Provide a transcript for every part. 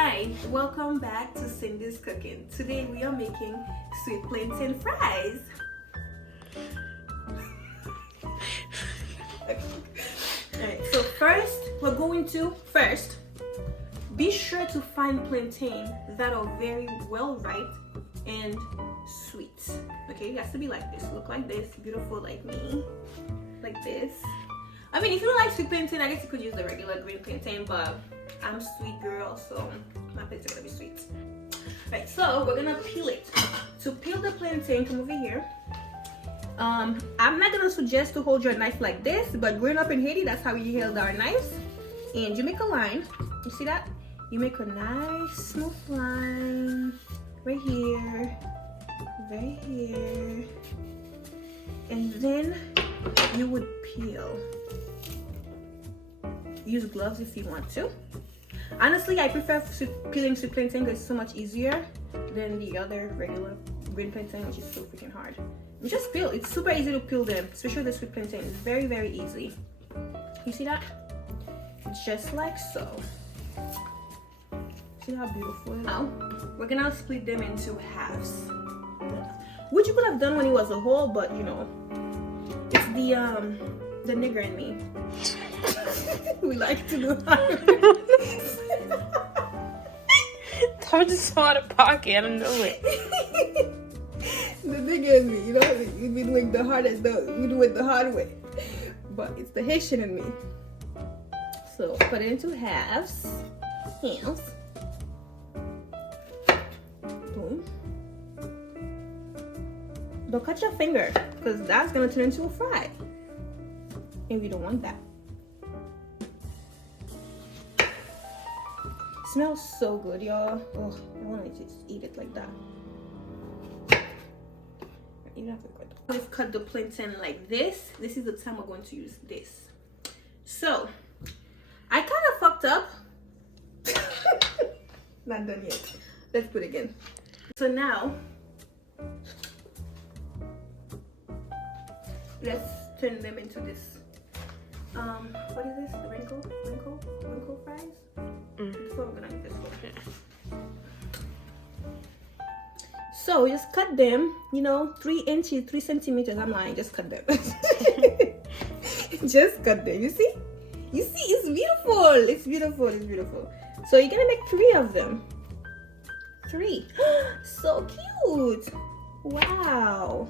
Hi, welcome back to Cindy's Cooking. Today we are making sweet plantain fries. Alright, so first we're going to be sure to find plantain that are very well ripe and sweet. Okay, it has to be like this, look like this, beautiful like me, like this. I mean, if you don't like sweet plantain, I guess you could use the regular green plantain, but I'm a sweet girl, so my plantain gonna be sweet. Right, so we're gonna peel it. To peel the plantain, come over here. I'm not gonna suggest to hold your knife like this, but growing up in Haiti, that's how we held our knives. And you make a line. You see that? You make a nice smooth line right here, right here, and then you would peel. Use gloves if you want to. Honestly, I prefer peeling sweet plantain because it's so much easier than the other regular green plantain, which is so freaking hard. You just peel. It's super easy to peel them, especially the sweet plantain. It's very, very easy. You see that? Just like so. See how beautiful it is? Now, we're gonna split them into halves. Which you could have done when it was a whole, but you know, it's the nigger in me. We like to do that. That was just so out of pocket. I don't know it. The thing is me, you know, we've been doing the hardest, we do it the hard way. But it's the Haitian in me. So put it into halves. Boom. Don't cut your finger, because that's gonna turn into a fry. And we don't want that. Smells so good, y'all. Oh, I want to just eat it like that. You don't have to cut. We've cut the plantain like this. This is the time we're going to use this. So, I kind of fucked up. Not done yet. Let's put it again. So now, let's turn them into this. What is this? The wrinkle fries? That's what we're gonna do this for. So just cut them, you know, 3 inches, 3 centimeters. I'm lying, just cut them. Just cut them. You see? You see, it's beautiful. It's beautiful. It's beautiful. So you're gonna make 3 of them. 3. So cute. Wow.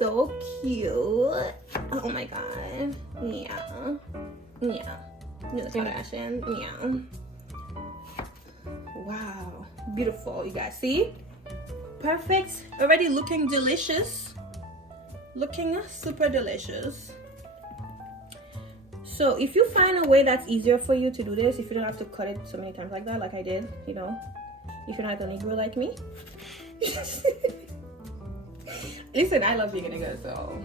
So cute. Oh my god. Yeah. Yeah. Kardashian. Yeah. Wow. Beautiful, you guys. See? Perfect. Already looking delicious. Looking super delicious. So if you find a way that's easier for you to do this, if you don't have to cut it so many times like that, like I did, you know, if you're not a Negro like me. Listen, I love being a nigga, so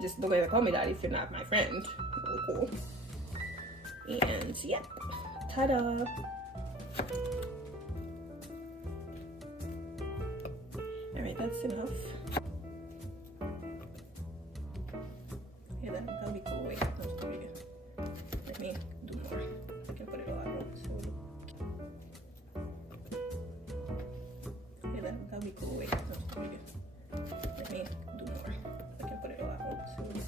just don't ever call me that if you're not my friend. Cool. And yep, ta-da. Alright, that's enough. Yeah, that'll be cool. Wait, that's too big. Let me do more. I can put it all at once. Yeah, that'll be cool. Wait, that's too big. Let me do more. I can put it all at once.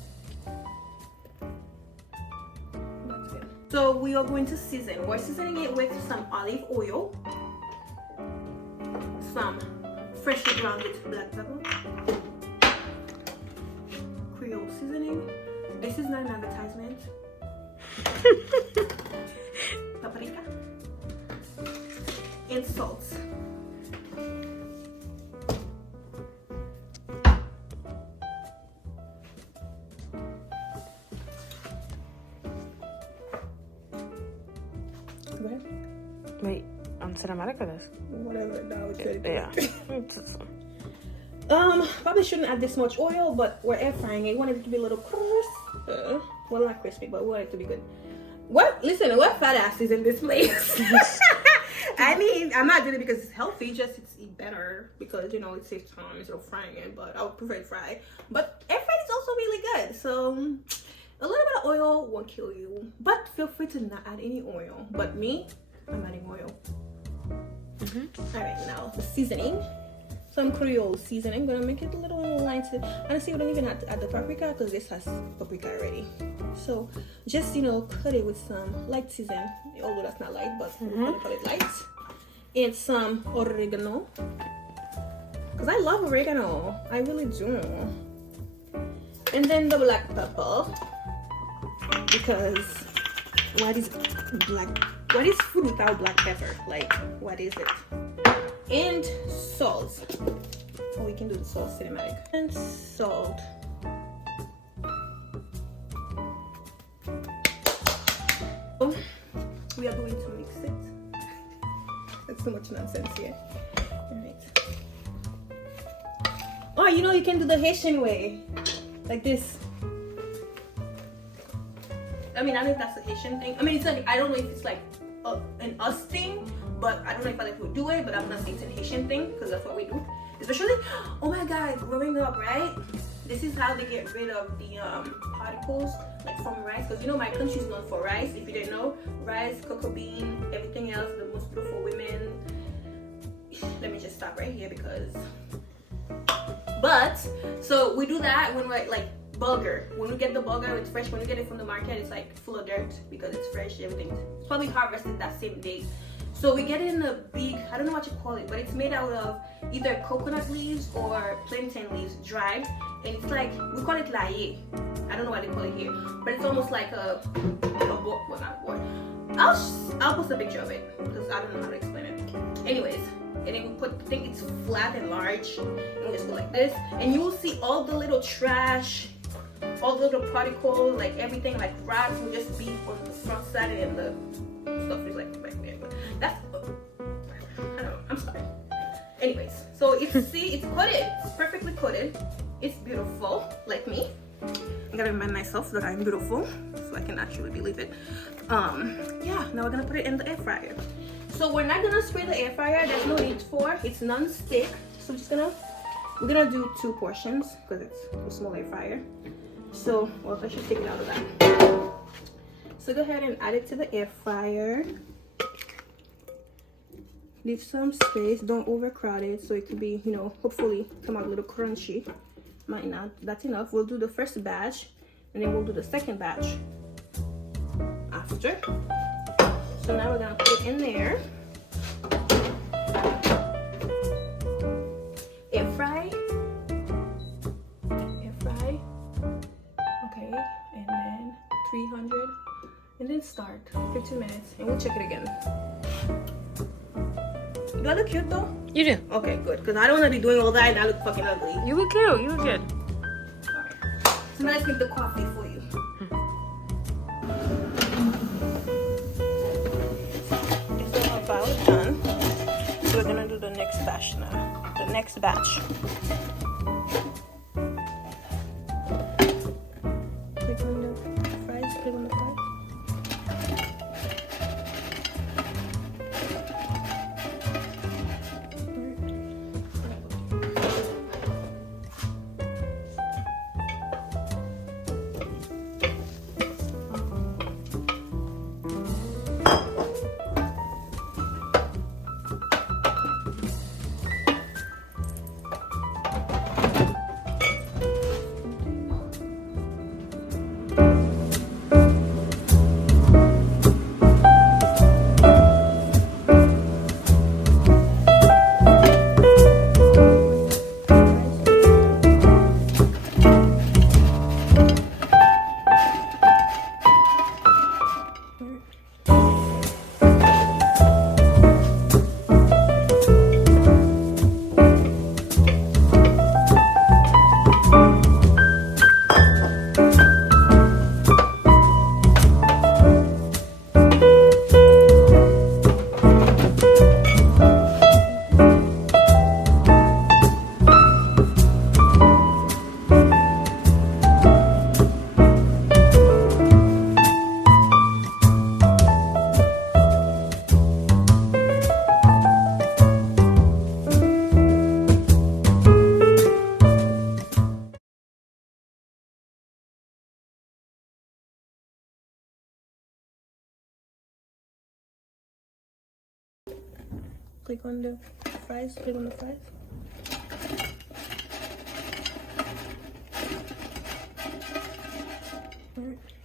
That's good. So we are going to season. We're seasoning it with some olive oil, some freshly grounded black pepper, Creole seasoning. This is not an advertisement. Paprika and salt. Wait, on cinematic or this? Whatever, now it's ready. Yeah. Probably shouldn't add this much oil, but we're air frying it. We want it to be a little crisp. Well, not crispy, but we want it to be good. What? Listen, what fat asses in this place? I mean, I'm not doing it because it's healthy, just it's better because, you know, it saves time instead of frying it, but I would prefer it fried. But air fried is also really good, so a little bit of oil won't kill you, but feel free to not add any oil. But me, I'm adding oil. All right, now the seasoning. Some Creole seasoning. I'm gonna make it a little more light. Honestly, we don't even have to add the paprika because this has paprika already. So just cut it with some light season, although that's not light, but we're gonna call it light. And some oregano, because I love oregano. I really do. And then the black pepper, because what is food without black pepper? Like, what is it? And salt. Oh, we can do the salt cinematic. And salt. So we are going to mix it. That's so much nonsense here. Alright. Oh, you can do the Haitian way. Like this. I mean, I don't know if that's a Haitian thing. I mean, it's like, I don't know if it's like an us thing, but I don't know if other people do it, but I'm gonna say it's a Haitian thing because that's what we do. Especially, oh my god, growing up, right? This is how they get rid of the particles, like from rice. Because my country is known for rice. If you didn't know, rice, cocoa bean, everything else, the most beautiful women. Let me just stop right here because. But so we do that when we're like bulgur. When we get the bulgur, it's fresh. When we get it from the market, it's like full of dirt because it's fresh. Everything. It's probably harvested that same day. So we get it in a big, I don't know what you call it, but it's made out of either coconut leaves or plantain leaves, dried. And it's like, we call it laye. I don't know what they call it here, but it's almost like a board, well not a board. I'll post a picture of it because I don't know how to explain it. Anyways, and then we think it's flat and large, and we just go like this. And you will see all the little trash, all the little particles, like everything, like rats will just be on the front side and the stuff is like back there. But that's, I don't know, I'm sorry. Anyways, so it's coated, it's perfectly coated. It's beautiful, like me. I gotta remind myself that I'm beautiful so I can actually believe it. Yeah, now we're gonna put it in the air fryer. So we're not gonna spray the air fryer, there's no need for, it's non-stick. So we're gonna do 2 portions because it's a small air fryer. So, well, I should take it out of that. So go ahead and add it to the air fryer. Leave some space, don't overcrowd it so it could be, hopefully come out a little crunchy. Might not, that's enough. We'll do the first batch and then we'll do the second batch after. So now we're gonna put it in there. Air fry. Okay, and then 300 and then start 15 minutes and we'll check it again. Do I look cute though? You do. Okay, good. Because I don't want to be doing all that and I look fucking ugly. You look cute. You look good. Alright. So now let's make the coffee for you. It's about done. So we're going to do the next batch now. The next batch. Click on the fries. Click on the fries. Click on the fries. Click on the fries. Alright.